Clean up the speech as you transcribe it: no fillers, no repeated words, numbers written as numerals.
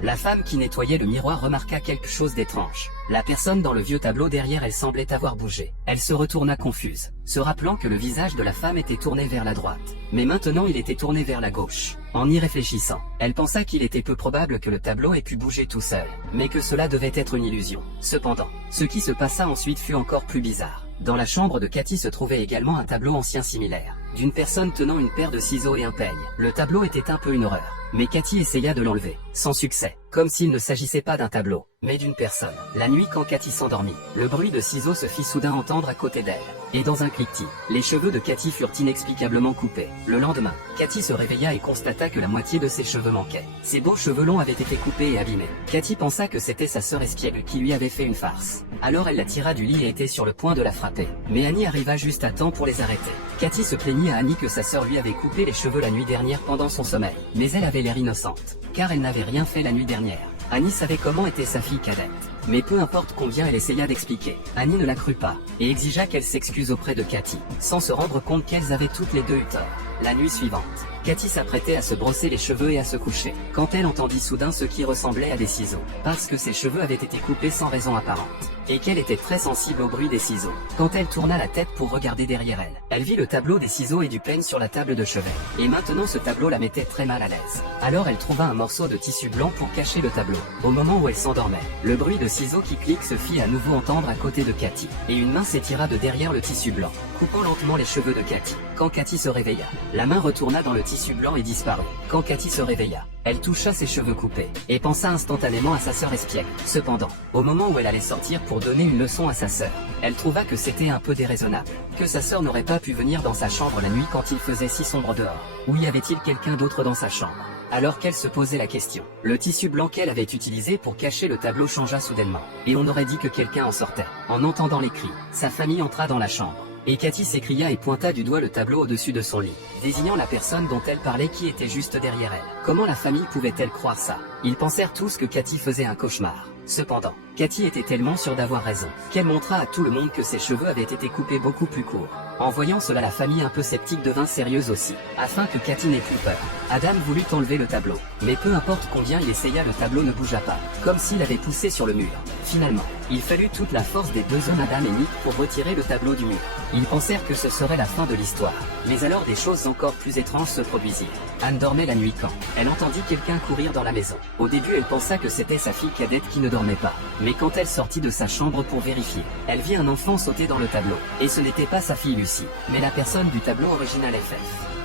La femme qui nettoyait le miroir remarqua quelque chose d'étrange. La personne dans le vieux tableau derrière elle semblait avoir bougé. Elle se retourna confuse, se rappelant que le visage de la femme était tourné vers la droite. Mais maintenant il était tourné vers la gauche. En y réfléchissant, elle pensa qu'il était peu probable que le tableau ait pu bouger tout seul, mais que cela devait être une illusion. Cependant, ce qui se passa ensuite fut encore plus bizarre. Dans la chambre de Cathy se trouvait également un tableau ancien similaire, d'une personne tenant une paire de ciseaux et un peigne. Le tableau était un peu une horreur, mais Cathy essaya de l'enlever, sans succès, comme s'il ne s'agissait pas d'un tableau, mais d'une personne. La nuit quand Cathy s'endormit, le bruit de ciseaux se fit soudain entendre à côté d'elle, et dans un cliquetis, les cheveux de Cathy furent inexplicablement coupés. Le lendemain, Cathy se réveilla et constata que la moitié de ses cheveux manquaient. Ses beaux cheveux longs avaient été coupés et abîmés. Cathy pensa que c'était sa sœur espiègle qui lui avait fait une farce. Alors elle la tira du lit et était sur le point de la frapper. Mais Annie arriva juste à temps pour les arrêter. Cathy se plaignit à Annie que sa sœur lui avait coupé les cheveux la nuit dernière pendant son sommeil. Mais elle avait l'air innocente, car elle n'avait rien fait la nuit dernière. Annie savait comment était sa fille cadette. Mais peu importe combien elle essaya d'expliquer, Annie ne la crut pas, et exigea qu'elle s'excuse auprès de Cathy, sans se rendre compte qu'elles avaient toutes les deux eu tort. La nuit suivante, Cathy s'apprêtait à se brosser les cheveux et à se coucher, quand elle entendit soudain ce qui ressemblait à des ciseaux, parce que ses cheveux avaient été coupés sans raison apparente, et qu'elle était très sensible au bruit des ciseaux. Quand elle tourna la tête pour regarder derrière elle, elle vit le tableau des ciseaux et du peigne sur la table de chevet, et maintenant ce tableau la mettait très mal à l'aise. Alors elle trouva un morceau de tissu blanc pour cacher le tableau. Au moment où elle s'endormait, le bruit de ciseaux qui cliquent se fit à nouveau entendre à côté de Cathy, et une main s'étira de derrière le tissu blanc, coupant lentement les cheveux de Cathy. Quand Cathy se réveilla, la main retourna dans le tissu blanc et disparut. Quand Cathy se réveilla, elle toucha ses cheveux coupés, et pensa instantanément à sa sœur espiègle. Cependant, au moment où elle allait sortir pour donner une leçon à sa sœur, elle trouva que c'était un peu déraisonnable, que sa sœur n'aurait pas pu venir dans sa chambre la nuit quand il faisait si sombre dehors. Ou y avait-il quelqu'un d'autre dans sa chambre? Alors qu'elle se posait la question, le tissu blanc qu'elle avait utilisé pour cacher le tableau changea soudainement, et on aurait dit que quelqu'un en sortait. En entendant les cris, sa famille entra dans la chambre, et Cathy s'écria et pointa du doigt le tableau au-dessus de son lit, désignant la personne dont elle parlait qui était juste derrière elle. Comment la famille pouvait-elle croire ça? Ils pensèrent tous que Cathy faisait un cauchemar. Cependant, Cathy était tellement sûre d'avoir raison, qu'elle montra à tout le monde que ses cheveux avaient été coupés beaucoup plus courts. En voyant cela, la famille un peu sceptique devint sérieuse aussi. Afin que Cathy n'ait plus peur, Adam voulut enlever le tableau. Mais peu importe combien il essaya, le tableau ne bougea pas, comme s'il avait poussé sur le mur. Finalement, il fallut toute la force des deux hommes, Adam et Nick, pour retirer le tableau du mur. Ils pensèrent que ce serait la fin de l'histoire. Mais alors des choses encore plus étranges se produisirent. Anne dormait la nuit quand elle entendit quelqu'un courir dans la maison. Au début, elle pensa que c'était sa fille cadette qui ne dormait pas. Mais quand elle sortit de sa chambre pour vérifier, elle vit un enfant sauter dans le tableau. Et ce n'était pas sa fille Lucie, mais la personne du tableau original FF.